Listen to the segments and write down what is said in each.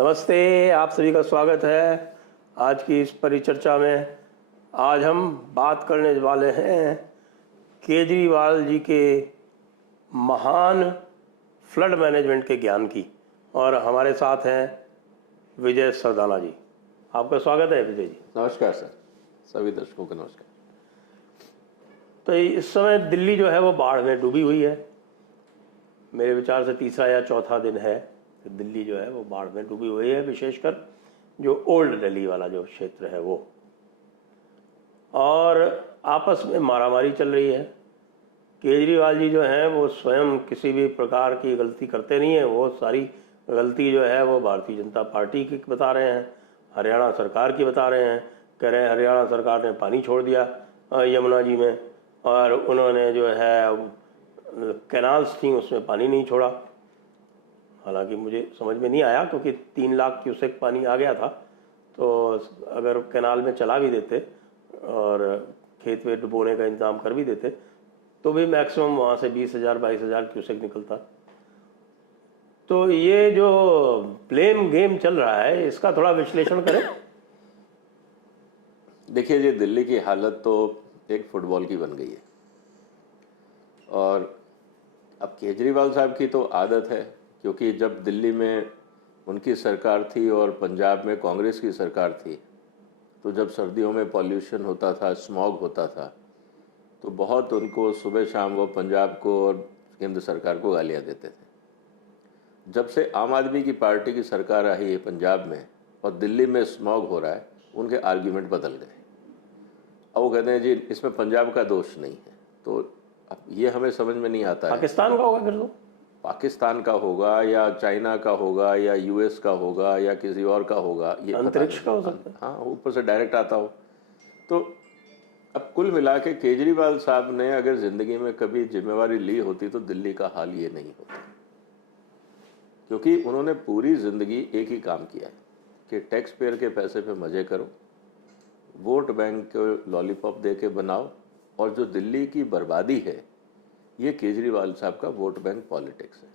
नमस्ते, आप सभी का स्वागत है आज की इस परिचर्चा में। आज हम बात करने वाले हैं केजरीवाल जी के महान फ्लड मैनेजमेंट के ज्ञान की, और हमारे साथ हैं विजय सरदाना जी। आपका स्वागत है विजय जी। नमस्कार सर, सभी दर्शकों को नमस्कार। तो इस समय दिल्ली जो है वो बाढ़ में डूबी हुई है। मेरे विचार से तीसरा या चौथा दिन है कि दिल्ली जो है वो बाढ़ में डूबी हुई है, विशेषकर जो ओल्ड दिल्ली वाला जो क्षेत्र है वो। और आपस में मारामारी चल रही है। केजरीवाल जी जो हैं वो स्वयं किसी भी प्रकार की गलती करते नहीं है, वो सारी गलती जो है वो भारतीय जनता पार्टी की बता रहे हैं, हरियाणा सरकार की बता रहे हैं। कह रहे हैं हरियाणा सरकार ने पानी छोड़ दिया यमुना जी में, और उन्होंने जो है कैनाल्स थी उसमें पानी नहीं छोड़ा। हालांकि मुझे समझ में नहीं आया, क्योंकि 3 लाख क्यूसेक पानी आ गया था, तो अगर कैनाल में चला भी देते और खेत में डुबोने का इंतजाम कर भी देते तो भी मैक्सिमम वहाँ से 20,000-22,000 क्यूसेक निकलता। तो ये जो ब्लेम गेम चल रहा है इसका थोड़ा विश्लेषण करें। देखिए जी, दिल्ली की हालत तो एक फुटबॉल की बन गई है, और अब केजरीवाल साहब की तो आदत है, क्योंकि जब दिल्ली में उनकी सरकार थी और पंजाब में कांग्रेस की सरकार थी, तो जब सर्दियों में पॉल्यूशन होता था, स्मॉग होता था, तो बहुत उनको सुबह शाम वो पंजाब को और केंद्र सरकार को गालियां देते थे। जब से आम आदमी की पार्टी की सरकार आई है पंजाब में और दिल्ली में स्मॉग हो रहा है, उनके आर्ग्यूमेंट बदल गए। अब वो कहते हैं जी इसमें पंजाब का दोष नहीं है। तो अब ये हमें समझ में नहीं आता है। पाकिस्तान का होगा फिर तो? पाकिस्तान का होगा या चाइना का होगा या यूएस का होगा या किसी और का होगा, ये अंतरिक्ष का हो सकता है। हाँ, ऊपर से डायरेक्ट आता हो। तो अब कुल मिला के केजरीवाल साहब ने अगर जिंदगी में कभी जिम्मेवारी ली होती तो दिल्ली का हाल ये नहीं होता, क्योंकि उन्होंने पूरी जिंदगी एक ही काम किया है कि टैक्स पेयर के पैसे पे मजे करो, वोट बैंक को लॉलीपॉप दे के बनाओ, और जो दिल्ली की बर्बादी है ये केजरीवाल साहब का वोट बैंक पॉलिटिक्स है।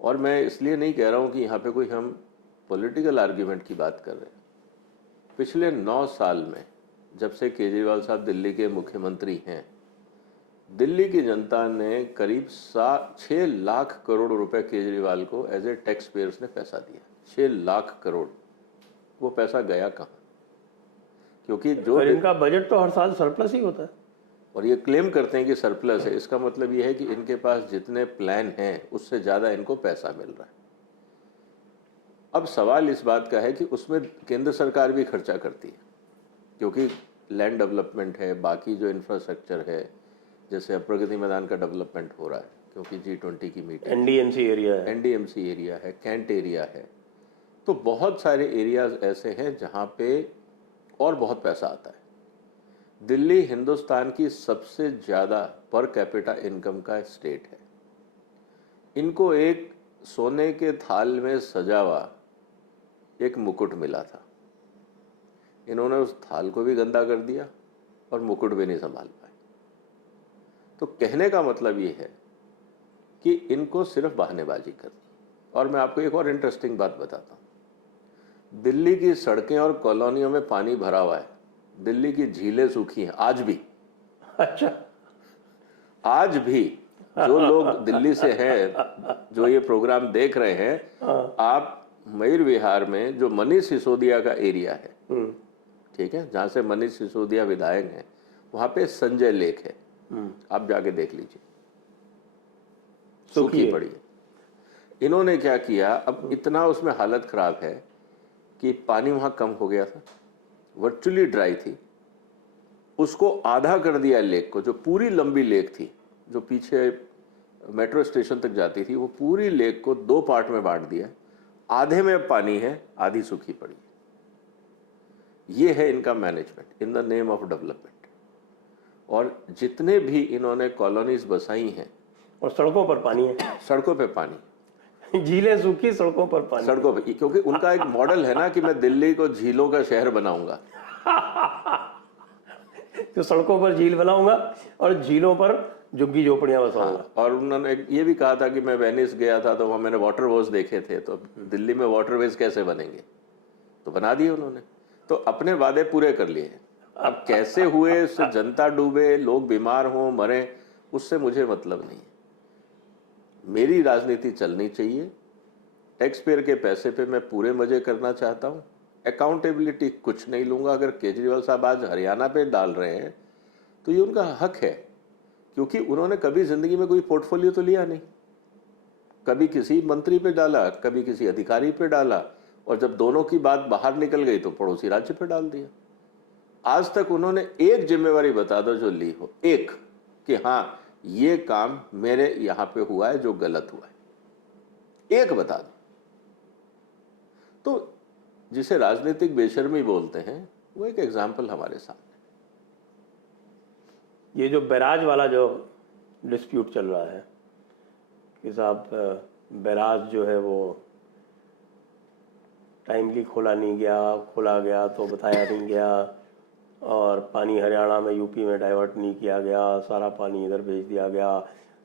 और मैं इसलिए नहीं कह रहा हूं कि यहाँ पे कोई हम पॉलिटिकल आर्ग्यूमेंट की बात कर रहे हैं। पिछले 9 साल में जब से केजरीवाल साहब दिल्ली के मुख्यमंत्री हैं, दिल्ली की जनता ने करीब 6 लाख करोड़ रुपए केजरीवाल को एज ए टैक्स पेयर्स ने पैसा दिया। 6 लाख करोड़। वो पैसा गया कहाँ? क्योंकि जो इनका बजट तो हर साल सरप्लस ही होता है, और ये क्लेम करते हैं कि सरप्लस है। इसका मतलब ये है कि इनके पास जितने प्लान हैं उससे ज़्यादा इनको पैसा मिल रहा है। अब सवाल इस बात का है कि उसमें केंद्र सरकार भी खर्चा करती है, क्योंकि लैंड डेवलपमेंट है, बाकी जो इंफ्रास्ट्रक्चर है, जैसे प्रगति मैदान का डेवलपमेंट हो रहा है क्योंकि G20 की मीटिंग, एनडीएमसी एरिया है, कैंट एरिया है। तो बहुत सारे एरियाज ऐसे हैं जहाँ पे और बहुत पैसा आता है। दिल्ली हिंदुस्तान की सबसे ज़्यादा पर कैपिटा इनकम का स्टेट है। इनको एक सोने के थाल में सजा हुआ एक मुकुट मिला था, इन्होंने उस थाल को भी गंदा कर दिया और मुकुट भी नहीं संभाल पाए। तो कहने का मतलब ये है कि इनको सिर्फ बहानेबाजी करनी। और मैं आपको एक और इंटरेस्टिंग बात बताता हूँ। दिल्ली की सड़कें और कॉलोनियों में पानी भरा हुआ है, दिल्ली की झीलें सूखी हैं आज भी। अच्छा, आज भी जो लोग दिल्ली से हैं, जो ये प्रोग्राम देख रहे हैं, आप मयूर विहार में जो मनीष सिसोदिया का एरिया है, ठीक है, जहां से मनीष सिसोदिया विधायक हैं, वहां पे संजय लेक है, आप जाके देख लीजिए, सूखी पड़ी है। इन्होंने क्या किया, अब इतना उसमें हालत खराब है कि पानी वहां कम हो गया था, वर्चुअली ड्राई थी, उसको आधा कर दिया लेक को। जो पूरी लंबी लेक थी जो पीछे मेट्रो स्टेशन तक जाती थी, वो पूरी लेक को 2 पार्ट में बांट दिया। आधे में पानी है, आधी सूखी पड़ी है। ये है इनका management in the name of development. और जितने भी इन्होंने कॉलोनीज बसाई हैं, और सड़कों पर पानी है, सड़कों पे पानी, झीलें सूखी, सड़कों पर पानी, सड़कों पे, क्योंकि उनका एक मॉडल है ना कि मैं दिल्ली को झीलों का शहर बनाऊंगा। तो सड़कों पर झील बनाऊंगा और झीलों पर झुग्गी झोपड़ियां बसाऊंगा। हाँ, और उन्होंने ये भी कहा था कि मैं वेनिस गया था तो वहाँ मैंने वाटरवेज देखे थे, तो दिल्ली में वाटरवेज कैसे बनेंगे, तो बना दिए उन्होंने। तो अपने वादे पूरे कर लिए। अब कैसे हुए, उससे जनता डूबे, लोग बीमार हों, मरे, उससे मुझे मतलब नहीं है। मेरी राजनीति चलनी चाहिए, टैक्स पेयर के पैसे पे मैं पूरे मजे करना चाहता हूँ। अकाउंटेबिलिटी कुछ नहीं लूंगा। अगर केजरीवाल साहब आज हरियाणा पे डाल रहे हैं तो ये उनका हक है, क्योंकि उन्होंने कभी जिंदगी में कोई पोर्टफोलियो तो लिया नहीं। कभी किसी मंत्री पे डाला, कभी किसी अधिकारी पे डाला, और जब दोनों की बात बाहर निकल गई तो पड़ोसी राज्य पे डाल दिया। आज तक उन्होंने एक जिम्मेवारी बता दो जो ली हो, एक, कि हाँ ये काम मेरे यहां पे हुआ है जो गलत हुआ है, एक बता दो। तो जिसे राजनीतिक बेशर्मी बोलते हैं, वो एक एग्जाम्पल हमारे सामने। ये जो बैराज वाला जो डिस्प्यूट चल रहा है कि साहब बैराज जो है वो टाइमली खोला नहीं गया, खोला गया तो बताया नहीं गया, और पानी हरियाणा में यूपी में डाइवर्ट नहीं किया गया, सारा पानी इधर भेज दिया गया,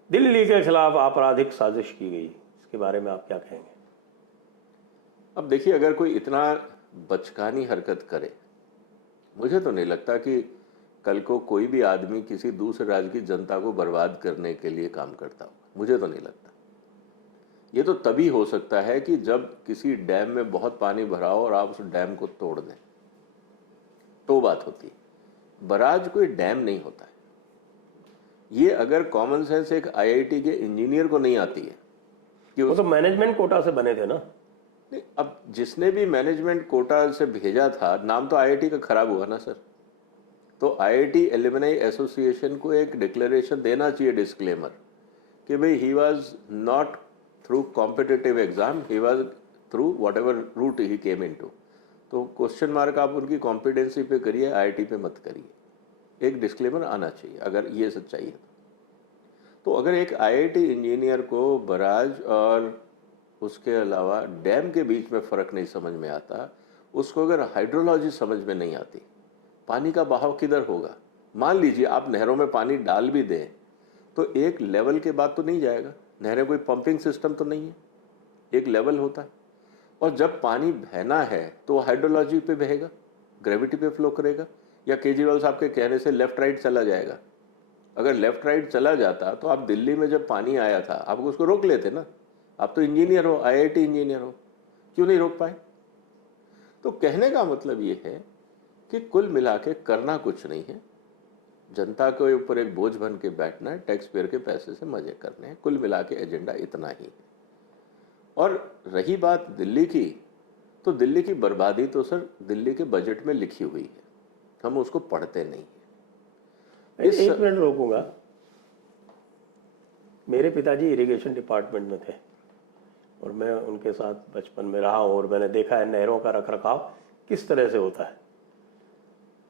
दिल्ली के खिलाफ आपराधिक साजिश की गई, इसके बारे में आप क्या कहेंगे? अब देखिए, अगर कोई इतना बचकानी हरकत करे, मुझे तो नहीं लगता कि कल को कोई भी आदमी किसी दूसरे राज्य की जनता को बर्बाद करने के लिए काम करता होगा, मुझे तो नहीं लगता। ये तो तभी हो सकता है कि जब किसी डैम में बहुत पानी भरा हो और आप उस डैम को तोड़ दें, तो बात होती है। बराज कोई डैम नहीं होता है। ये अगर कॉमन सेंस एक आईआईटी के इंजीनियर को नहीं आती है कि वो तो मैनेजमेंट कोटा से बने थे ना। नहीं, अब जिसने भी मैनेजमेंट कोटा से भेजा था, नाम तो आईआईटी का खराब हुआ ना सर। तो आईआईटी एलुमनाई एसोसिएशन को एक डिक्लेरेशन देना चाहिए, डिस्क्लेमर, कि भाई he was not through competitive exam, he was through whatever route he came into. तो क्वेश्चन मार्क आप उनकी कॉम्पिटेंसी पे करिए, आईआईटी पे मत करिए। एक डिस्क्लेमर आना चाहिए अगर ये सच्चाई है। तो अगर एक आईआईटी इंजीनियर को बराज और उसके अलावा डैम के बीच में फ़र्क नहीं समझ में आता, उसको अगर हाइड्रोलॉजी समझ में नहीं आती, पानी का बहाव किधर होगा। मान लीजिए आप नहरों में पानी डाल भी दें तो एक लेवल के बाद तो नहीं जाएगा। नहरें कोई पंपिंग सिस्टम तो नहीं है, एक लेवल होता है। और जब पानी बहना है तो हाइड्रोलॉजी पे बहेगा, ग्रेविटी पे फ्लो करेगा, या केजरीवाल साहब के कहने से लेफ्ट राइट चला जाएगा। अगर लेफ्ट राइट चला जाता तो आप दिल्ली में जब पानी आया था आप उसको रोक लेते ना। आप तो इंजीनियर हो, आईआईटी इंजीनियर हो, क्यों नहीं रोक पाए? तो कहने का मतलब ये है कि कुल मिला के करना कुछ नहीं है, जनता के ऊपर एक बोझ बन के बैठना है, टैक्स पेयर के पैसे से मजे करने हैं। कुल मिला के एजेंडा इतना ही है। और रही बात दिल्ली की, तो दिल्ली की बर्बादी तो सर दिल्ली के बजट में लिखी हुई है, हम उसको पढ़ते नहीं है। एक मिनट रोकूंगा। मेरे पिताजी इरिगेशन डिपार्टमेंट में थे और मैं उनके साथ बचपन में रहा हूँ और मैंने देखा है नहरों का रखरखाव किस तरह से होता है।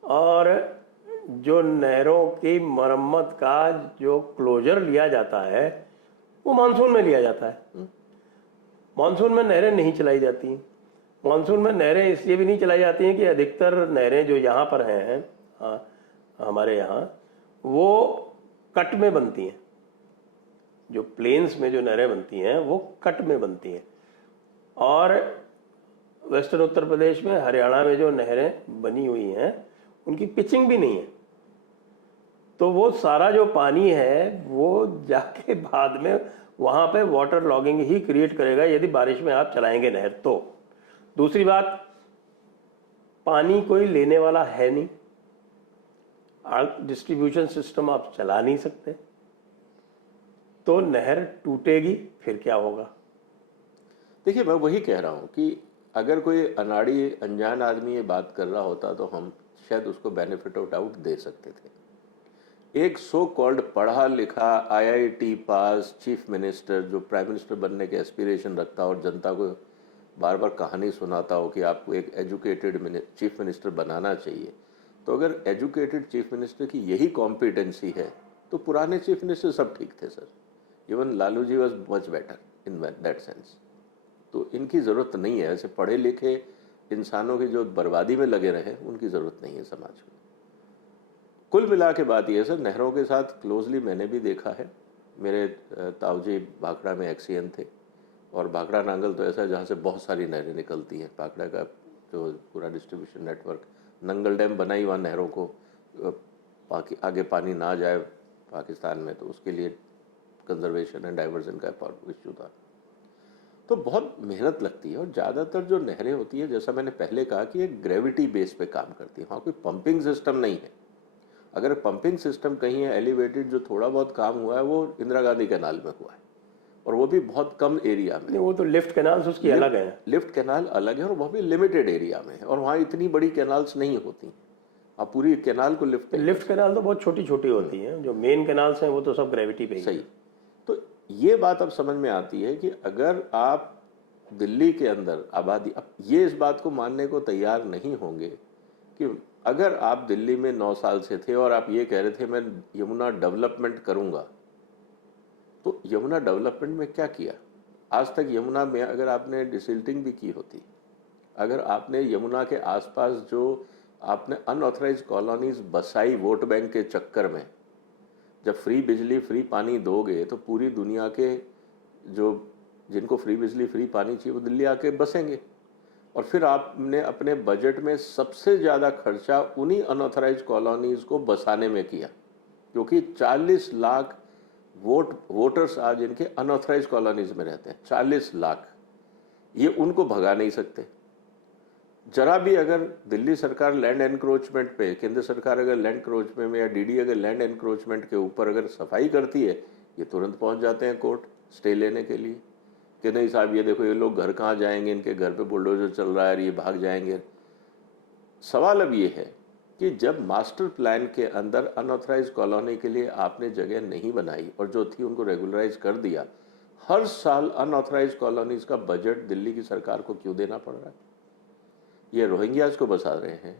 और जो नहरों की मरम्मत का जो क्लोजर लिया जाता है वो मानसून में लिया जाता है। मानसून में नहरें नहीं चलाई जाती। मानसून में नहरें इसलिए भी नहीं चलाई जाती हैं कि अधिकतर नहरें जो यहाँ पर हैं हमारे यहाँ, वो कट में बनती हैं। जो प्लेन्स में जो नहरें बनती हैं वो कट में बनती हैं। और वेस्टर्न उत्तर प्रदेश में, हरियाणा में जो नहरें बनी हुई हैं उनकी पिचिंग भी नहीं है। तो वो सारा जो पानी है वो जाके बाद में वहाँ पे वाटर लॉगिंग ही क्रिएट करेगा यदि बारिश में आप चलाएंगे नहर तो। दूसरी बात, पानी कोई लेने वाला है नहीं, डिस्ट्रीब्यूशन सिस्टम आप चला नहीं सकते, तो नहर टूटेगी, फिर क्या होगा? देखिए, मैं वही कह रहा हूँ कि अगर कोई अनाड़ी अनजान आदमी ये बात कर रहा होता तो हम शायद उसको बेनिफिट ऑफ डाउट दे सकते थे। एक सो कॉल्ड पढ़ा लिखा आईआईटी पास चीफ मिनिस्टर जो प्राइम मिनिस्टर बनने के एस्पिरेशन रखता हो और जनता को बार बार कहानी सुनाता हो कि आपको एक एजुकेटेड चीफ मिनिस्टर बनाना चाहिए, तो अगर एजुकेटेड चीफ मिनिस्टर की यही कॉम्पिटेंसी है तो पुराने चीफ मिनिस्टर सब ठीक थे sir. Even Lalu ji was much better in that sense. तो इनकी ज़रूरत नहीं है, ऐसे पढ़े लिखे इंसानों की जो बर्बादी में लगे रहे उनकी ज़रूरत नहीं है समाज में। कुल मिला के बात यह है सर, नहरों के साथ क्लोजली मैंने भी देखा है। मेरे ताऊजी भाखड़ा में एक्सीएन थे, और भाखड़ा नांगल तो ऐसा है जहाँ से बहुत सारी नहरें निकलती हैं। भाखड़ा का जो पूरा डिस्ट्रीब्यूशन नेटवर्क, नंगल डैम बना ही वहाँ नहरों को आगे पानी ना जाए पाकिस्तान में, तो उसके लिए कंजर्वेशन एंड डाइवर्जन का इश्यू था। तो बहुत मेहनत लगती है, और ज़्यादातर जो नहरें होती है, जैसा मैंने पहले कहा कि एक ग्रेविटी बेस पे काम करती है, वहाँ कोई पंपिंग सिस्टम नहीं है। अगर पंपिंग सिस्टम कहीं है एलिवेटेड, जो थोड़ा बहुत काम हुआ है वो इंदिरा गांधी कैनाल में हुआ है, और वो भी बहुत कम एरिया में। नहीं, वो तो लिफ्ट कैनाल्स उसकी अलग है। लिफ्ट कैनाल अलग है, और वो भी लिमिटेड एरिया में है, और वहाँ इतनी बड़ी कैनाल्स नहीं होती। आप पूरी कैनाल को लिफ्ट कैनाल तो बहुत छोटी छोटी होती हैं, जो मेन कैनाल्स हैं वो तो सब ग्रेविटी पे ही। सही। तो ये बात अब समझ में आती है कि अगर आप दिल्ली के अंदर आबादी, अब ये इस बात को मानने को तैयार नहीं होंगे कि अगर आप दिल्ली में 9 साल से थे और आप ये कह रहे थे मैं यमुना डेवलपमेंट करूंगा, तो यमुना डेवलपमेंट में क्या किया? आज तक यमुना में अगर आपने डिसिल्टिंग भी की होती, अगर आपने यमुना के आसपास जो आपने अनऑथराइज कॉलोनीज बसाई वोट बैंक के चक्कर में, जब फ्री बिजली फ्री पानी दोगे तो पूरी दुनिया के जो जिनको फ्री बिजली फ्री पानी चाहिए वो दिल्ली आके बसेंगे। और फिर आपने अपने बजट में सबसे ज़्यादा खर्चा उन्हीं अनऑथराइज कॉलोनीज को बसाने में किया, क्योंकि 40 लाख वोटर्स आज इनके अनऑथराइज कॉलोनीज में रहते हैं। 40 लाख, ये उनको भगा नहीं सकते। जरा भी अगर दिल्ली सरकार लैंड एनक्रोचमेंट पे, केंद्र सरकार अगर लैंड एनक्रोचमेंट में, या डीडी अगर लैंड एनक्रोचमेंट के ऊपर अगर सफाई करती है, ये तुरंत पहुंच जाते हैं कोर्ट स्टे लेने के लिए कि नहीं साहब ये देखो ये लोग घर कहाँ जाएंगे, इनके घर पे बुलडोजर चल रहा है, ये भाग जाएंगे। सवाल अब ये है कि जब मास्टर प्लान के अंदर अनऑथराइज कॉलोनी के लिए आपने जगह नहीं बनाई और जो थी उनको रेगुलराइज कर दिया, हर साल अनऑथराइज कॉलोनीज का बजट दिल्ली की सरकार को क्यों देना पड़ रहा है? ये रोहिंग्याज को बसा रहे हैं,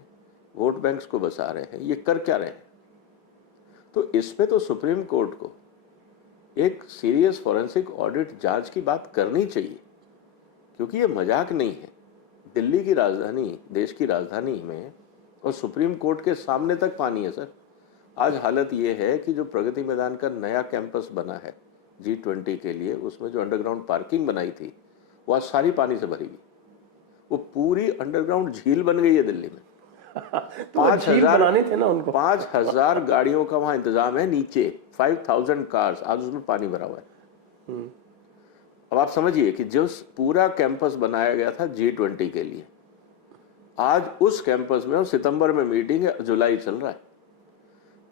वोट बैंक्स को बसा रहे हैं, ये कर क्या रहे हैं? तो इस पे तो सुप्रीम कोर्ट को एक सीरियस फॉरेंसिक ऑडिट जांच की बात करनी चाहिए, क्योंकि ये मजाक नहीं है। दिल्ली की राजधानी, देश की राजधानी में, और सुप्रीम कोर्ट के सामने तक पानी है सर। आज हालत ये है कि जो प्रगति मैदान का नया कैंपस बना है G20 के लिए, उसमें जो अंडरग्राउंड पार्किंग बनाई थी वो आज सारी पानी से भरी हुई। वो पूरी अंडरग्राउंड झील बन गई है दिल्ली में। तो 5,000 बनाने थे ना उनको। 5,000 गाड़ियों का वहां इंतजाम है नीचे, 5,000 कार्स, आज उसमें पानी भरा हुआ है। अब आप समझिए कि जो पूरा कैंपस बनाया गया था G20 के लिए, आज उस कैंपस में, और सितंबर में मीटिंग है, जुलाई चल रहा है,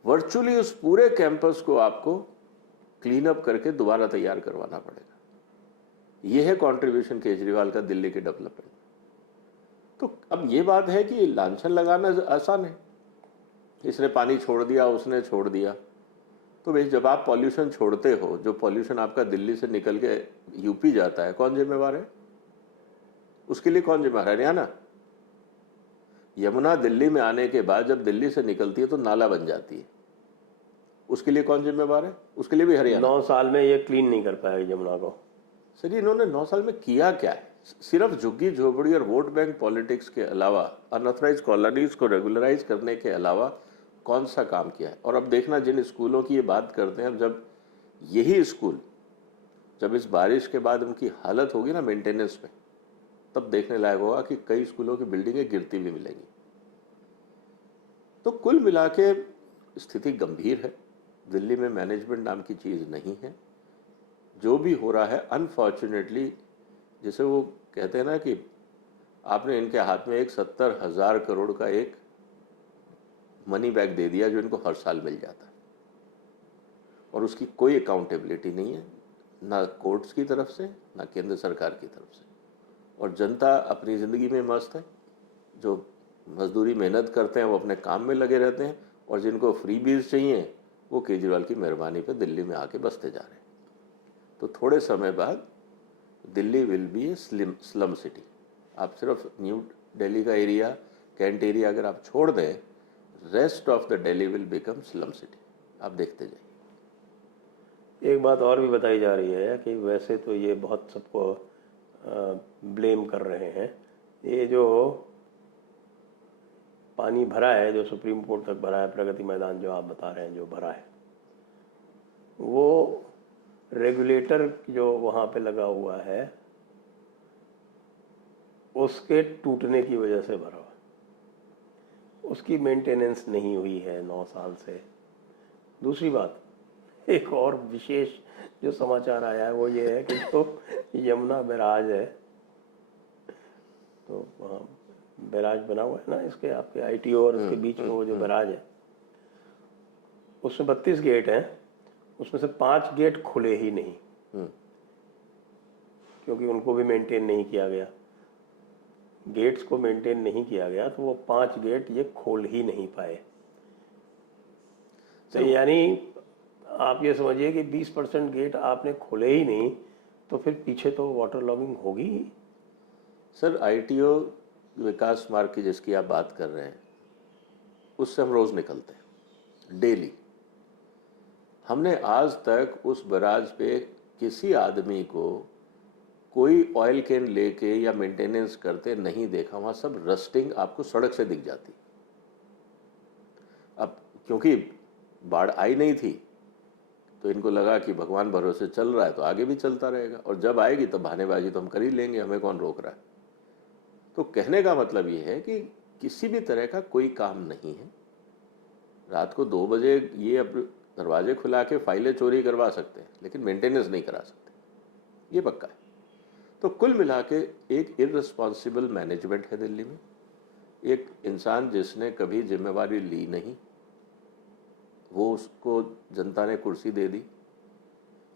वर्चुअली उस पूरे कैंपस को आपको क्लीन अप करके दोबारा तैयार करवाना पड़ेगा। यह है कंट्रीब्यूशन केजरीवाल का दिल्ली के डेवलपमेंट। तो अब ये बात है कि लांछन लगाना आसान है, इसने पानी छोड़ दिया, उसने छोड़ दिया। तो भाई जब आप पॉल्यूशन छोड़ते हो, जो पॉल्यूशन आपका दिल्ली से निकल के यूपी जाता है, कौन जिम्मेवार है उसके लिए? कौन जिम्मेवार है? हरियाणा। यमुना दिल्ली में आने के बाद जब दिल्ली से निकलती है तो नाला बन जाती है, उसके लिए कौन जिम्मेवार है? उसके लिए भी हरियाणा। 9 साल में ये क्लीन नहीं कर पाया यमुना को। सर इन्होंने 9 साल में किया क्या है? सिर्फ झुग्गी झोपड़ी और वोट बैंक पॉलिटिक्स के अलावा, अनऑथराइज कॉलोनीज को रेगुलराइज करने के अलावा कौन सा काम किया है? और अब देखना, जिन स्कूलों की ये बात करते हैं, जब यही स्कूल जब इस बारिश के बाद उनकी हालत होगी ना मेंटेनेंस में, तब देखने लायक होगा कि कई स्कूलों की बिल्डिंगें गिरती हुई मिलेंगी। तो कुल मिला के स्थिति गंभीर है। दिल्ली में मैनेजमेंट नाम की चीज़ नहीं है। जो भी हो रहा है अनफॉर्चुनेटली, जैसे वो कहते हैं ना कि आपने इनके हाथ में एक 70,000 करोड़ का एक मनी बैग दे दिया जो इनको हर साल मिल जाता है, और उसकी कोई अकाउंटेबिलिटी नहीं है, ना कोर्ट्स की तरफ से ना केंद्र सरकार की तरफ से। और जनता अपनी ज़िंदगी में मस्त है। जो मजदूरी मेहनत करते हैं वो अपने काम में लगे रहते हैं, और जिनको फ्री बीज चाहिए वो केजरीवाल की मेहरबानी पे दिल्ली में आके बसते जा रहे हैं। तो थोड़े समय बाद Delhi will be A slum city. आप सिर्फ न्यू दिल्ली का एरिया, कैंट एरिया अगर आप छोड़ दें, rest of the Delhi will become slum city. आप देखते जाइए। एक बात और भी बताई जा रही है कि वैसे तो ये बहुत सबको ब्लेम कर रहे हैं, ये जो पानी भरा है, जो सुप्रीम कोर्ट तक भरा है, प्रगति मैदान जो आप बता रहे हैं जो भरा है, वो रेगुलेटर जो वहाँ पे लगा हुआ है उसके टूटने की वजह से भरा हुआ, उसकी मेंटेनेंस नहीं हुई है 9 साल से। दूसरी बात, एक और विशेष जो समाचार आया है वो ये है कि जो यमुना बैराज है, तो वहाँ बैराज बना हुआ है ना, इसके आपके आईटीओ और उसके बीच में वो जो बैराज है, उसमें 32 गेट हैं, उसमें से 5 गेट खुले ही नहीं, क्योंकि उनको भी मेंटेन नहीं किया गया। गेट्स को मेंटेन नहीं किया गया तो वो 5 गेट ये खोल ही नहीं पाए। तो यानी आप ये समझिए कि 20% गेट आपने खोले ही नहीं, तो फिर पीछे तो वाटर लॉगिंग होगी ही। सर, आईटीओ विकास मार्ग की जिसकी आप बात कर रहे हैं, उससे हम रोज निकलते हैं, डेली। हमने आज तक उस बैराज पे किसी आदमी को कोई ऑयल कैन लेके या मेंटेनेंस करते नहीं देखा। वहाँ सब रस्टिंग आपको सड़क से दिख जाती। अब क्योंकि बाढ़ आई नहीं थी तो इनको लगा कि भगवान भरोसे चल रहा है तो आगे भी चलता रहेगा, और जब आएगी तो बहानेबाजी तो हम कर ही लेंगे, हमें कौन रोक रहा है। तो कहने का मतलब ये है कि किसी भी तरह का कोई काम नहीं है। रात को 2 बजे ये अपने दरवाजे खुला के फाइलें चोरी करवा सकते हैं, लेकिन मेंटेनेंस नहीं करा सकते, ये पक्का है। तो कुल मिला के एक इररिस्पॉन्सिबल मैनेजमेंट है दिल्ली में। एक इंसान जिसने कभी जिम्मेवारी ली नहीं, वो उसको जनता ने कुर्सी दे दी।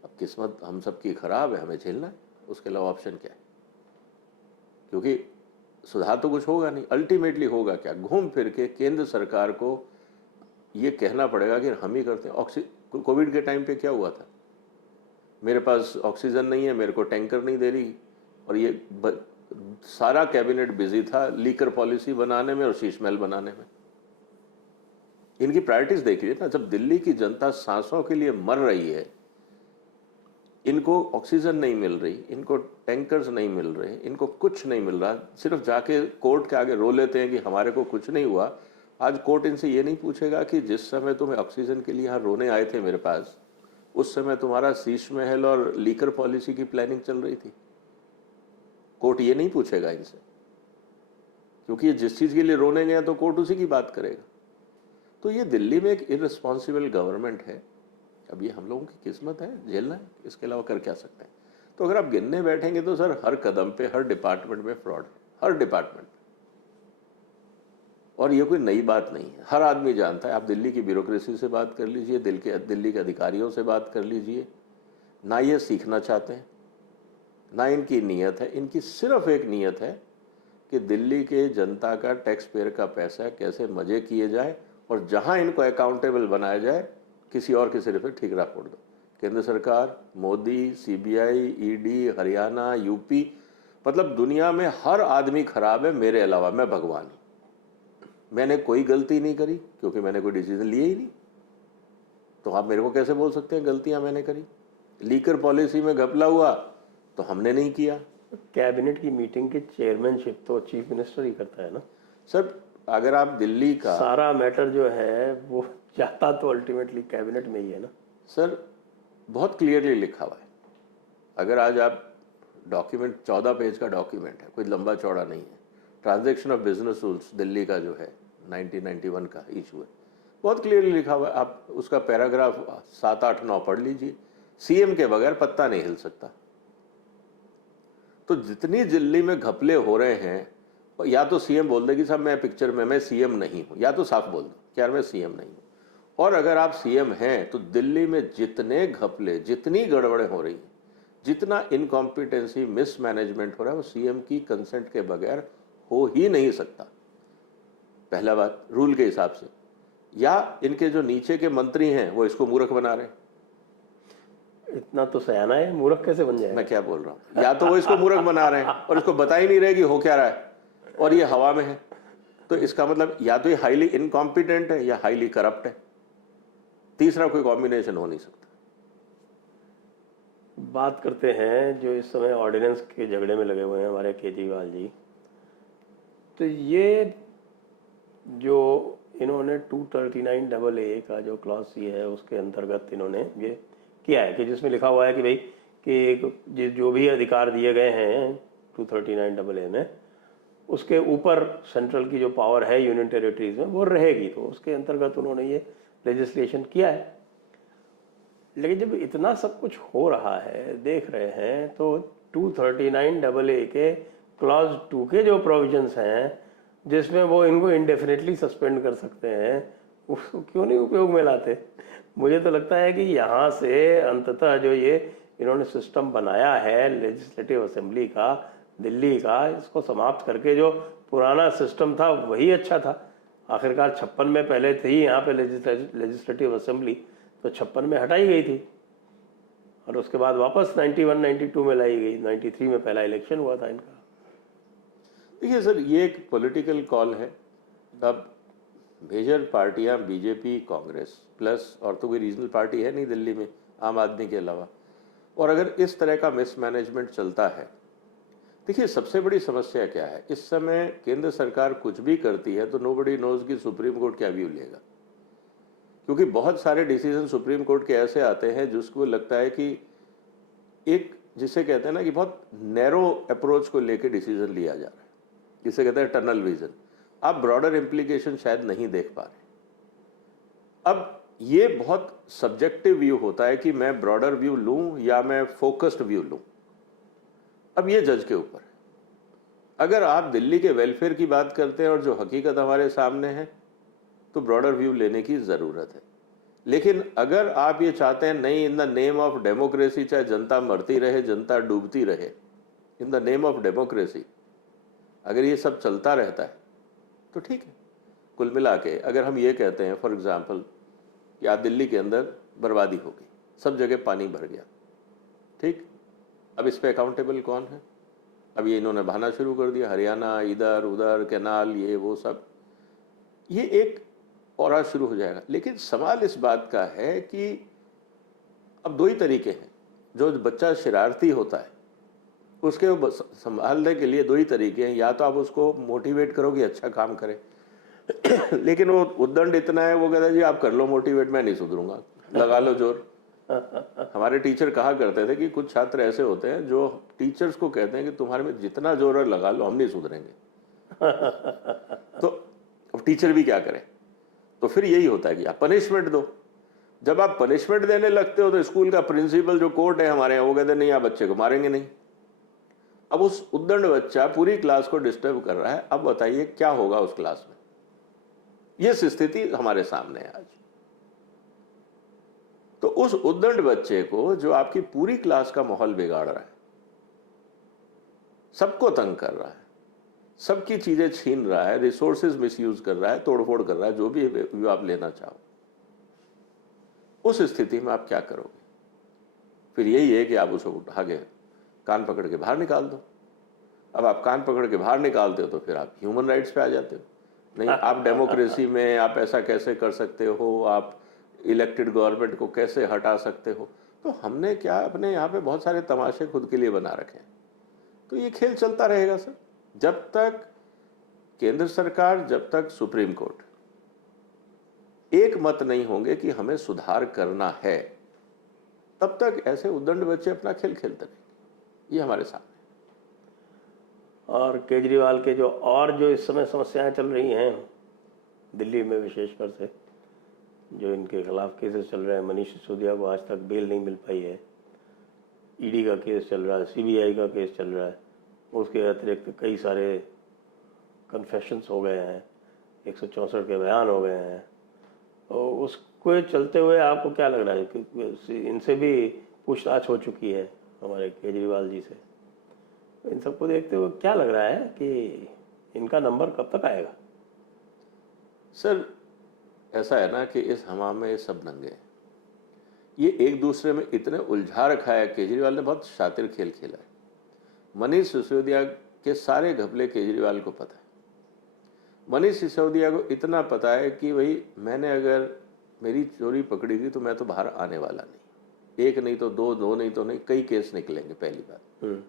अब किस्मत हम सबकी खराब है, हमें झेलना है, उसके अलावा ऑप्शन क्या है? क्योंकि सुधार तो कुछ होगा नहीं। अल्टीमेटली होगा क्या? घूम फिर के केंद्र सरकार को ये कहना पड़ेगा कि हम ही करते हैं। कोविड के टाइम पे क्या हुआ था? मेरे पास ऑक्सीजन नहीं है, मेरे को टैंकर नहीं दे रही, और ये सारा कैबिनेट बिजी था लीकर पॉलिसी बनाने में और शीश महल बनाने में। इनकी प्रायोरिटीज देखिए ना। जब दिल्ली की जनता सांसों के लिए मर रही है, इनको ऑक्सीजन नहीं मिल रही, इनको टैंकर्स नहीं मिल रहे, इनको कुछ नहीं मिल रहा, सिर्फ जाके कोर्ट के आगे रो लेते हैं कि हमारे को कुछ नहीं हुआ। आज कोर्ट इनसे ये नहीं पूछेगा कि जिस समय तुम्हें ऑक्सीजन के लिए यहाँ रोने आए थे मेरे पास, उस समय तुम्हारा शीश महल और लीकर पॉलिसी की प्लानिंग चल रही थी। कोर्ट ये नहीं पूछेगा इनसे, क्योंकि ये जिस चीज के लिए रोने गए तो कोर्ट उसी की बात करेगा। तो ये दिल्ली में एक इररिस्पॉन्सिबल गवर्नमेंट है। अब ये हम लोगों की किस्मत है, झेलना है, इसके अलावा कर क्या सकते हैं। तो अगर आप गिनने बैठेंगे तो सर हर कदम पे, हर डिपार्टमेंट में फ्रॉड है, हर डिपार्टमेंट। और ये कोई नई बात नहीं है, हर आदमी जानता है। आप दिल्ली की ब्यूरोक्रेसी से बात कर लीजिए, दिल्ली के अधिकारियों से बात कर लीजिए, ना ये सीखना चाहते हैं, ना इनकी नीयत है। इनकी सिर्फ एक नीयत है कि दिल्ली के जनता का, टैक्स पेयर का पैसा कैसे मजे किए जाए, और जहां इनको अकाउंटेबल बनाया जाए, किसी और के सिर पे ठीकरा फोड़ दो। केंद्र सरकार, Modi, CBI, ED, Haryana, UP, मतलब दुनिया में हर आदमी खराब है मेरे अलावा। मैं भगवान हूं, मैंने कोई गलती नहीं करी क्योंकि मैंने कोई डिसीजन लिए ही नहीं। तो आप मेरे को कैसे बोल सकते हैं गलतियां मैंने करी? लीकर पॉलिसी में घपला हुआ तो हमने नहीं किया। कैबिनेट की मीटिंग की चेयरमैनशिप तो चीफ मिनिस्टर ही करता है ना सर। अगर आप दिल्ली का सारा मैटर जो है वो जाता तो अल्टीमेटली कैबिनेट में ही है ना सर, बहुत क्लियरली लिखा हुआ है। अगर आज आप डॉक्यूमेंट, 14 पेज का डॉक्यूमेंट है, कोई लंबा चौड़ा नहीं है। Transaction of business rules Delhi का जो है 1991 का इशू है, बहुत क्लियरली लिखा हुआ है। आप उसका पैराग्राफ 7, 8, 9 पढ़ लीजिए। सीएम के बगैर पत्ता नहीं हिल सकता। तो जितनी दिल्ली में घपले हो रहे हैं, या तो सीएम बोल दे कि साहब मैं पिक्चर में, मैं सीएम नहीं हूं, या तो साफ बोल दो कि यार मैं सीएम नहीं हूं। और अगर आप सीएम हैं तो दिल्ली में जितने घपले, जितनी गड़बड़े हो रही हैं, जितना इनकॉम्पिटेंसी, मिसमैनेजमेंट हो रहा है, वो सीएम की कंसेंट के बगैर हो ही नहीं सकता। पहला बात रूल के हिसाब से, या इनके जो नीचे के मंत्री हैं वो इसको मूर्ख बना रहे हैं। इतना तो सयाना है, मूर्ख कैसे बन जाए? मैं क्या बोल रहा हूँ? या तो वो इसको मूर्ख बना रहे हैं और इसको बता ही नहीं रहे कि हो क्या रहा है, और ये हवा में है। तो इसका मतलब या तो ये हाईली इनकॉम्पिटेंट है या हाईली करप्ट है। तीसरा कोई कॉम्बिनेशन हो नहीं सकता। बात करते हैं जो इस समय ऑर्डिनेंस के झगड़े में लगे हुए हैं हमारे केजरीवाल जी, तो ये जो इन्होंने 239AA का जो क्लॉज ये है उसके अंतर्गत इन्होंने ये किया है कि जिसमें लिखा हुआ है कि भाई कि जो भी अधिकार दिए गए हैं 239AA में उसके ऊपर सेंट्रल की जो पावर है यूनियन टेरिटरीज में वो रहेगी, तो उसके अंतर्गत उन्होंने ये लेजिस्लेशन किया है। लेकिन जब इतना सब कुछ हो रहा है देख रहे हैं तो 239AA के क्लॉज 2 के जो प्रोविजंस हैं जिसमें वो इनको इंडेफिनेटली सस्पेंड कर सकते हैं उसको क्यों नहीं उपयोग में लाते। मुझे तो लगता है कि यहाँ से अंततः जो ये इन्होंने सिस्टम बनाया है लेजिस्लेटिव असेंबली का दिल्ली का, इसको समाप्त करके जो पुराना सिस्टम था वही अच्छा था। आखिरकार 56 में पहले थी यहाँ पे लेजिस्लेटिव असेंबली, तो 56 में हटाई गई थी और उसके बाद वापस 91-92 में लाई गई। 93 में पहला इलेक्शन हुआ था इनका। देखिए सर, ये एक पॉलिटिकल कॉल है। अब मेजर पार्टियां बीजेपी कांग्रेस प्लस, और तो कोई रीजनल पार्टी है नहीं दिल्ली में आम आदमी के अलावा, और अगर इस तरह का मिसमैनेजमेंट चलता है, देखिए सबसे बड़ी समस्या क्या है इस समय, केंद्र सरकार कुछ भी करती है तो नोबडी नोज कि सुप्रीम कोर्ट क्या व्यू लेगा, क्योंकि बहुत सारे डिसीजन सुप्रीम कोर्ट के ऐसे आते हैं जिसको लगता है कि एक, जिसे कहते हैं ना कि बहुत नैरो अप्रोच को लेकर डिसीजन लिया जा रहा है, जिसे कहते हैं टनल विजन। आप ब्रॉडर इम्प्लीकेशन शायद नहीं देख पा रहे। अब ये बहुत सब्जेक्टिव व्यू होता है कि मैं ब्रॉडर व्यू लूं या मैं फोकस्ड व्यू लूं। अब ये जज के ऊपर है। अगर आप दिल्ली के वेलफेयर की बात करते हैं और जो हकीकत हमारे सामने है तो ब्रॉडर व्यू लेने की ज़रूरत है। लेकिन अगर आप ये चाहते हैं नहीं, in the name of democracy, चाहे जनता मरती रहे जनता डूबती रहे, in the name of democracy अगर ये सब चलता रहता है तो ठीक है। कुल मिला के अगर हम ये कहते हैं फॉर एग्जांपल कि आज दिल्ली के अंदर बर्बादी हो गई, सब जगह पानी भर गया, ठीक, अब इस पे अकाउंटेबल कौन है? अब ये इन्होंने बहाना शुरू कर दिया, हरियाणा, इधर उधर कैनाल, ये वो सब, ये एक और शुरू हो जाएगा। लेकिन सवाल इस बात का है कि अब दो ही तरीके हैं। जो बच्चा शरारती होता है उसके संभालने के लिए दो ही तरीके हैं, या तो आप उसको मोटिवेट करो कि अच्छा काम करे लेकिन वो उद्दंड इतना है, वो कहता है जी आप कर लो मोटिवेट, मैं नहीं सुधरूंगा, लगा लो जोर। हमारे टीचर कहा करते थे कि कुछ छात्र ऐसे होते हैं जो टीचर्स को कहते हैं कि तुम्हारे में जितना जोर है लगा लो, हम नहीं सुधरेंगे तो अब टीचर भी क्या करें? तो फिर यही होता है कि आप पनिशमेंट दो। जब आप पनिशमेंट देने लगते हो तो स्कूल का प्रिंसिपल जो कोर्ट है हमारे यहाँ, वो कहते नहीं आप बच्चे को मारेंगे नहीं। अब उस उद्दंड बच्चा पूरी क्लास को डिस्टर्ब कर रहा है। अब बताइए क्या होगा उस क्लास में? यह स्थिति हमारे सामने है आज। तो उस उद्दंड बच्चे को जो आपकी पूरी क्लास का माहौल बिगाड़ रहा है, सबको तंग कर रहा है, सबकी चीजें छीन रहा है, रिसोर्सेज मिसयूज कर रहा है, तोड़फोड़ कर रहा है, जो भी आप लेना चाहो, उस स्थिति में आप क्या करोगे? फिर यही है कि आप उसको उठा के कान पकड़ के बाहर निकाल दो। अब आप कान पकड़ के बाहर निकालते हो तो फिर आप ह्यूमन राइट्स पे आ जाते हो। नहीं, आप डेमोक्रेसी में आप ऐसा कैसे कर सकते हो, आप इलेक्टेड गवर्नमेंट को कैसे हटा सकते हो। तो हमने क्या अपने यहाँ पे बहुत सारे तमाशे खुद के लिए बना रखे हैं। तो ये खेल चलता रहेगा सर, जब तक केंद्र सरकार, जब तक सुप्रीम कोर्ट एक मत नहीं होंगे कि हमें सुधार करना है, तब तक ऐसे उद्दंड बच्चे अपना खेल खेलते रहेंगे। ये हमारे सामने। और केजरीवाल के जो और जो इस समय समस्याएं चल रही हैं दिल्ली में, विशेषकर से जो इनके खिलाफ केसेस चल रहे हैं, मनीष सिसोदिया को आज तक बेल नहीं मिल पाई है, ईडी का केस चल रहा है, सीबीआई का केस चल रहा है, उसके अतिरिक्त कई सारे कन्फेशंस हो गए हैं, 164 के बयान हो गए हैं। तो उसको चलते हुए आपको क्या लग रहा है कि इनसे भी पूछताछ हो चुकी है हमारे केजरीवाल जी से? इन सबको देखते हुए क्या लग रहा है कि इनका नंबर कब तक आएगा? सर ऐसा है ना कि इस हवा में ये सब नंगे हैं। ये एक दूसरे में इतने उलझा रखा है। केजरीवाल ने बहुत शातिर खेल खेला है। मनीष सिसोदिया के सारे घपले केजरीवाल को पता है। मनीष सिसोदिया को इतना पता है कि भाई मैंने अगर मेरी चोरी पकड़ी गई तो मैं तो बाहर आने वाला नहीं। एक नहीं तो दो नहीं तो नहीं, कई केस निकलेंगे। पहली बात,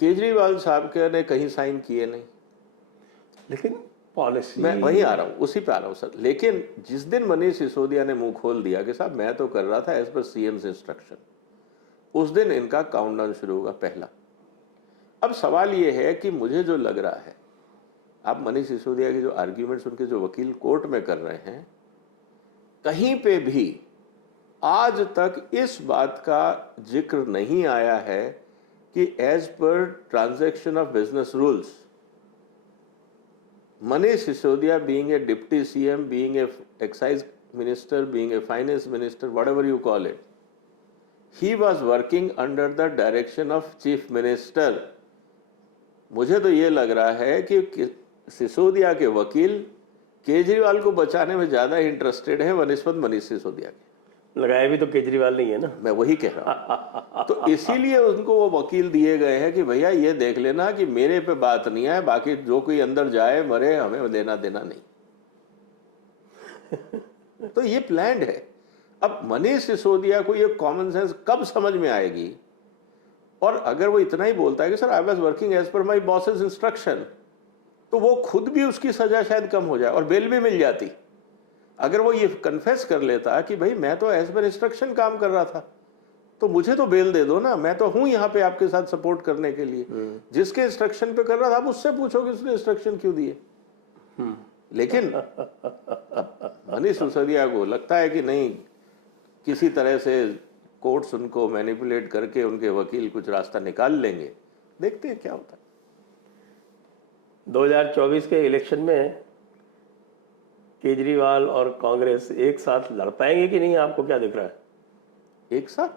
केजरीवाल साहब के ने कहीं साइन किए नहीं, लेकिन पॉलिसी। मैं वहीं आ रहा हूँ, उसी पे आ रहा हूँ सर। लेकिन जिस दिन मनीष सिसोदिया ने मुंह खोल दिया कि साहब मैं तो कर रहा था एज पर सीएम इंस्ट्रक्शन, उस दिन इनका काउंटडाउन शुरू होगा पहला। अब सवाल ये है कि मुझे जो लग रहा है, आप मनीष सिसोदिया के जो आर्ग्यूमेंट्स उनके जो वकील कोर्ट में कर रहे हैं, कहीं पे भी आज तक इस बात का जिक्र नहीं आया है कि as per transaction of business rules, Manish Sisodia being a deputy CM, being a excise minister, being a finance minister, whatever you call it, he was working under the direction of chief minister. मुझे तो ये लग रहा है कि सिसोदिया के वकील केजरीवाल को बचाने में ज्यादा इंटरेस्टेड है बनस्पत मनीष सिसोदिया के। लगाया भी तो केजरीवाल नहीं है ना, मैं वही कह रहा हूं। तो इसीलिए उनको वो वकील दिए गए हैं कि भैया ये देख लेना कि मेरे पे बात नहीं है, बाकी जो कोई अंदर जाए मरे, हमें लेना देना नहीं। तो ये प्लान्ड है। अब मनीष सिसोदिया को ये कॉमन सेंस कब समझ में आएगी? और अगर वो इतना ही बोलता है कि sir I was working as per my boss's instruction, तो वो खुद भी उसकी सजा शायद कम हो जाए और बेल भी मिल जाती। अगर वो ये कन्फेस कर लेता कि भाई मैं तो एज पर इंस्ट्रक्शन काम कर रहा था, तो मुझे तो बेल दे दो ना, मैं तो हूं यहाँ पे आपके साथ सपोर्ट करने के लिए। जिसके इंस्ट्रक्शन पे कर रहा था आप उससे पूछोगे उसने इंस्ट्रक्शन क्यों दिए। लेकिन मनीष सिसोदिया को लगता है कि नहीं, किसी तरह से कोर्ट्स उनको मैनिपुलेट करके उनके वकील कुछ रास्ता निकाल लेंगे। देखते हैं क्या होता है। 2024 के इलेक्शन में केजरीवाल और कांग्रेस एक साथ लड़ पाएंगे कि नहीं, आपको क्या दिख रहा है? एक साथ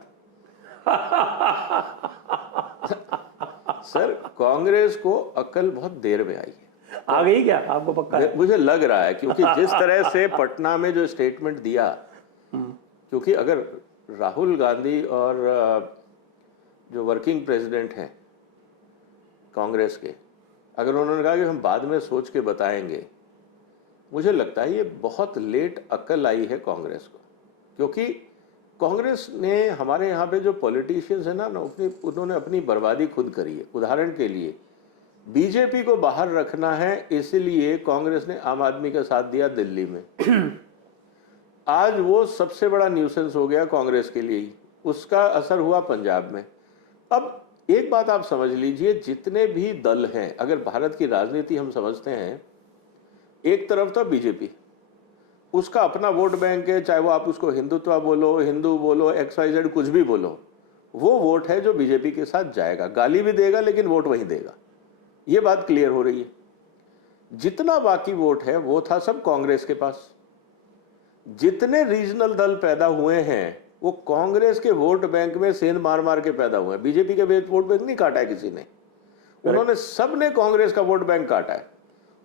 सर, कांग्रेस को अकल बहुत देर में आई है। आ गई क्या आपको पक्का है? मुझे लग रहा है, क्योंकि जिस तरह से पटना में जो स्टेटमेंट दिया, क्योंकि अगर राहुल गांधी और जो वर्किंग प्रेसिडेंट हैं कांग्रेस के, अगर उन्होंने कहा कि हम बाद में सोच के बताएंगे, मुझे लगता है ये बहुत लेट अकल आई है कांग्रेस को। क्योंकि कांग्रेस ने हमारे यहाँ पे जो पॉलिटिशियंस है ना, उन्होंने अपनी बर्बादी खुद करी है। उदाहरण के लिए बीजेपी को बाहर रखना है, इसलिए कांग्रेस ने आम आदमी का साथ दिया दिल्ली में। आज वो सबसे बड़ा न्यूसेंस हो गया कांग्रेस के लिए ही, उसका असर हुआ पंजाब में। अब एक बात आप समझ लीजिए, जितने भी दल हैं, अगर भारत की राजनीति हम समझते हैं, एक तरफ तो बीजेपी, उसका अपना वोट बैंक है, चाहे वो आप उसको हिंदुत्व बोलो, हिंदू बोलो, XYZ कुछ भी बोलो, वो वोट है जो बीजेपी के साथ जाएगा, गाली भी देगा लेकिन वोट वहीं देगा। ये बात क्लियर हो रही है। जितना बाकी वोट है वो था सब कांग्रेस के पास। जितने रीजनल दल पैदा हुए हैं वो कांग्रेस के वोट बैंक में सेंध मार मार के पैदा हुए हैं। बीजेपी के वोट बैंक नहीं काटा है किसी ने, उन्होंने सबने कांग्रेस का वोट बैंक काटा है,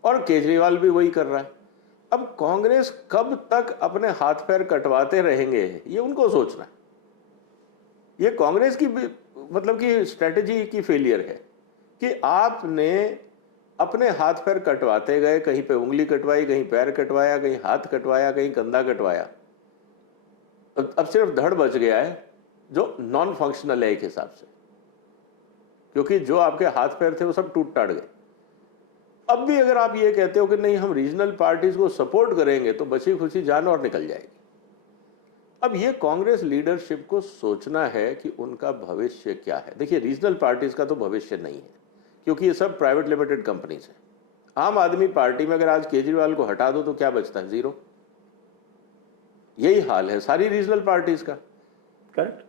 और केजरीवाल भी वही कर रहा है। अब कांग्रेस कब तक अपने हाथ पैर कटवाते रहेंगे, ये उनको सोचना है। ये कांग्रेस की मतलब कि स्ट्रेटेजी की फेलियर है कि आपने अपने हाथ पैर कटवाते गए, कहीं पे उंगली कटवाई, कहीं पैर कटवाया, कहीं हाथ कटवाया, कहीं कंधा कटवाया। अब सिर्फ धड़ बच गया है जो नॉन फंक्शनल है एक हिसाब से, क्योंकि जो आपके हाथ पैर थे वो सब टूट टाट गए। अब भी अगर आप ये कहते हो कि नहीं हम रीजनल पार्टीज को सपोर्ट करेंगे, तो बची खुशी जान और निकल जाएगी। अब ये कांग्रेस लीडरशिप को सोचना है कि उनका भविष्य क्या है। देखिए, रीजनल पार्टीज का तो भविष्य नहीं है, क्योंकि ये सब प्राइवेट लिमिटेड कंपनीज हैं। आम आदमी पार्टी में अगर आज केजरीवाल को हटा दो तो क्या बचता है? जीरो। यही हाल है सारी रीजनल पार्टीज का। करेक्ट।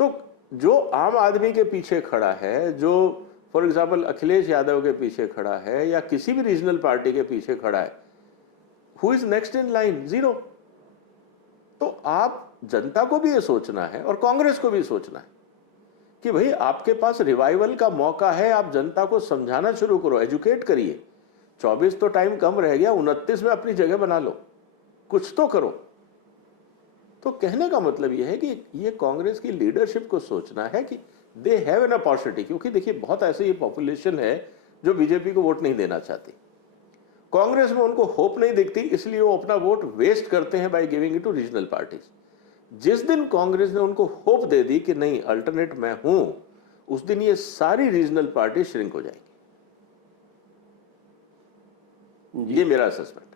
तो जो आम आदमी के पीछे खड़ा है, जो फॉर एग्जाम्पल अखिलेश यादव के पीछे खड़ा है या किसी भी रीजनल पार्टी के पीछे खड़ा है, who is next in line? Zero. तो आप जनता को भी ये सोचना है और कांग्रेस को भी सोचना है कि भाई आपके पास रिवाइवल का मौका है। आप जनता को समझाना शुरू करो, एजुकेट करिए। 24 तो टाइम कम रह गया, 29 में अपनी जगह बना लो, कुछ तो करो। तो कहने का मतलब यह है कि ये कांग्रेस की लीडरशिप को सोचना है कि दे हैव एन अपॉर्चुनिटी। क्योंकि देखिए, बहुत ऐसे ये पॉपुलेशन है जो बीजेपी को वोट नहीं देना चाहती। कांग्रेस में उनको होप नहीं दिखती, इसलिए वो अपना वोट वेस्ट करते हैं by giving it to regional parties. जिस दिन कांग्रेस ने उनको होप दे दी कि नहीं अल्टरनेट मैं हूं, उस दिन ये सारी रीजनल पार्टी श्रिंक हो जाएंगी। ये मेरा असेसमेंट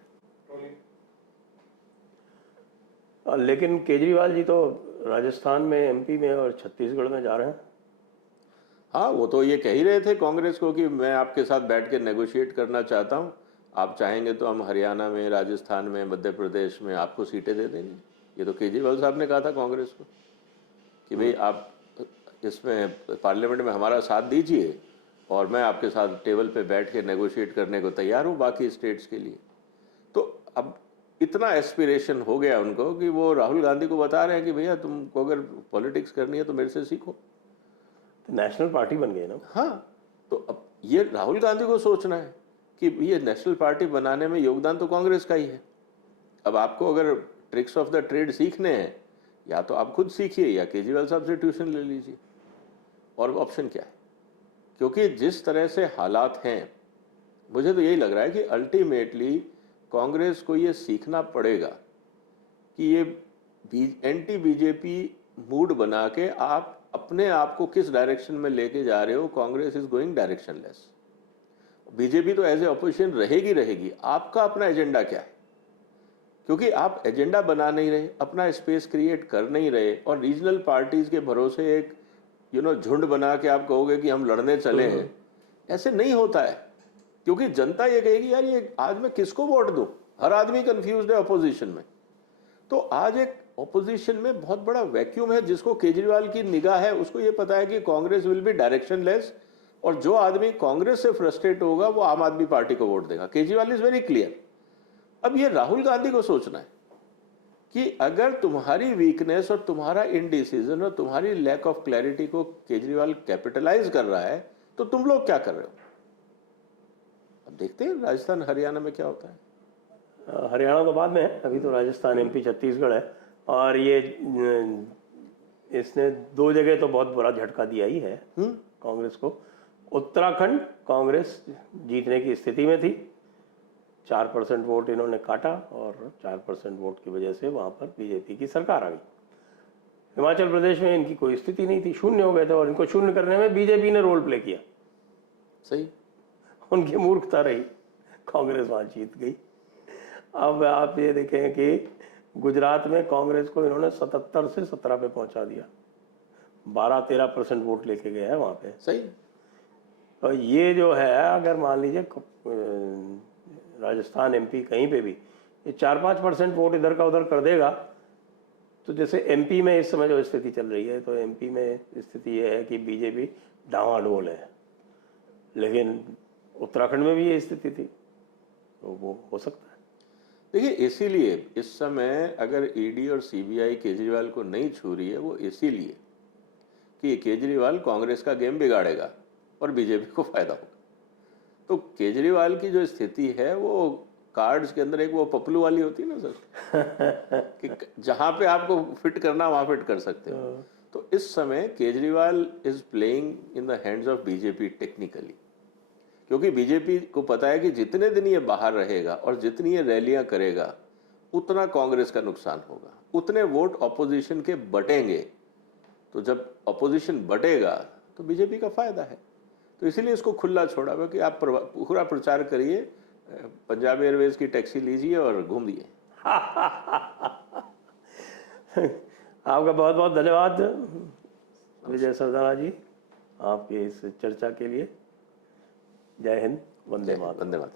है। लेकिन केजरीवाल जी तो राजस्थान में, एमपी में और छत्तीसगढ़ में जा रहे हैं। हाँ, वो तो ये कह ही रहे थे कांग्रेस को कि मैं आपके साथ बैठ के नेगोशिएट करना चाहता हूँ, आप चाहेंगे तो हम हरियाणा में, राजस्थान में, मध्य प्रदेश में आपको सीटें दे देंगे। ये तो केजरीवाल साहब ने कहा था कांग्रेस को कि भाई आप इसमें पार्लियामेंट में हमारा साथ दीजिए और मैं आपके साथ टेबल पे बैठ के नेगोशिएट करने को तैयार हूँ बाकी स्टेट्स के लिए। तो अब इतना एस्पिरेशन हो गया उनको कि वो राहुल गांधी को बता रहे हैं कि भैया तुमको अगर पॉलिटिक्स करनी है तो मेरे से सीखो। तो नेशनल पार्टी बन गई ना। हाँ, तो अब ये राहुल गांधी को सोचना है कि ये नेशनल पार्टी बनाने में योगदान तो कांग्रेस का ही है। अब आपको अगर ट्रिक्स ऑफ द ट्रेड सीखने हैं, या तो आप खुद सीखिए या केजरीवाल साहब से ट्यूशन ले लीजिए, और ऑप्शन क्या है? क्योंकि जिस तरह से हालात हैं, मुझे तो यही लग रहा है कि अल्टीमेटली कांग्रेस को ये सीखना पड़ेगा कि ये एंटी बीजेपी मूड बना के आप अपने आप को किस डायरेक्शन में लेके जा रहे हो। Congress is going directionless. BJP तो एज ए ऑपोजिशन रहेगी। आपका अपना एजेंडा क्या है? क्योंकि आप एजेंडा बना नहीं रहे, अपना स्पेस क्रिएट कर नहीं रहे, और रीजनल पार्टीज के भरोसे एक झुंड बना के आप कहोगे कि हम लड़ने चले हैं, ऐसे नहीं होता है। क्योंकि जनता ये कहेगी यार ये आज मैं किसको वोट दूं? हर आदमी कंफ्यूज्ड है ऑपोजिशन में। तो आज एक ऑपोजिशन में बहुत बड़ा वैक्यूम है। जिसको केजरीवाल की निगाह है उसको ये पता है कि कांग्रेस विल बी डायरेक्शनलेस, और जो आदमी कांग्रेस से फ्रस्ट्रेट होगा वो आम आदमी पार्टी को वोट देगा। Kejriwal is very clear. अब ये राहुल गांधी को सोचना है कि अगर तुम्हारी वीकनेस और तुम्हारा इनडिसीजन और तुम्हारी लैक ऑफ क्लैरिटी को केजरीवाल कैपिटलाइज कर रहा है तो तुम लोग क्या कर रहे हो। अब देखते हैं राजस्थान हरियाणा में क्या होता है। हरियाणा तो बाद में है, अभी तो राजस्थान, एमपी, छत्तीसगढ़ है। और ये इसने 2 जगह तो बहुत बुरा झटका दिया ही है कांग्रेस को। उत्तराखंड कांग्रेस जीतने की स्थिति में थी, 4% वोट इन्होंने काटा और 4% वोट की वजह से वहां पर बीजेपी की सरकार आ गई। हिमाचल प्रदेश में इनकी कोई स्थिति नहीं थी, शून्य हो गए थे, और इनको शून्य करने में बीजेपी ने रोल प्ले किया। सही, उनकी मूर्खता रही, कांग्रेस वहां जीत गई। अब आप ये देखें कि गुजरात में कांग्रेस को इन्होंने 77 से 17 पे पहुंचा दिया, 12-13% वोट लेके गया है वहां पे। सही। तो ये जो है, अगर मान लीजिए राजस्थान, एमपी, कहीं पे भी ये 4-5% वोट इधर का उधर कर देगा, तो जैसे एमपी में इस समय जो स्थिति चल रही है, तो एमपी में स्थिति ये है कि बीजेपी डावाडोल है। लेकिन उत्तराखंड में भी ये स्थिति थी, तो वो हो सकता है। देखिए, इसीलिए इस समय अगर ईडी और सीबीआई केजरीवाल को नहीं छू रही है, वो इसीलिए कि केजरीवाल कांग्रेस का गेम बिगाड़ेगा और बीजेपी को फायदा होगा। तो केजरीवाल की जो स्थिति है वो कार्ड्स के अंदर एक वो पपलू वाली होती है ना सर, कि जहां पे आपको फिट करना वहां फिट कर सकते हो। तो इस समय Kejriwal is playing in the hands of BJP technically, क्योंकि बीजेपी को पता है कि जितने दिन ये बाहर रहेगा और जितनी ये रैलियां करेगा उतना कांग्रेस का नुकसान होगा, उतने वोट ऑपोजिशन के बटेंगे। तो जब ऑपोजिशन बटेगा तो बीजेपी का फायदा है। तो इसीलिए इसको खुला छोड़ा हुआ कि आप पूरा प्रचार करिए, पंजाब एयरवेज की टैक्सी लीजिए और घूमिए। आपका बहुत बहुत धन्यवाद विजय सरदाना जी, आपकी इस चर्चा के लिए। जय हिंद, वंदे मातरम। धन्यवाद।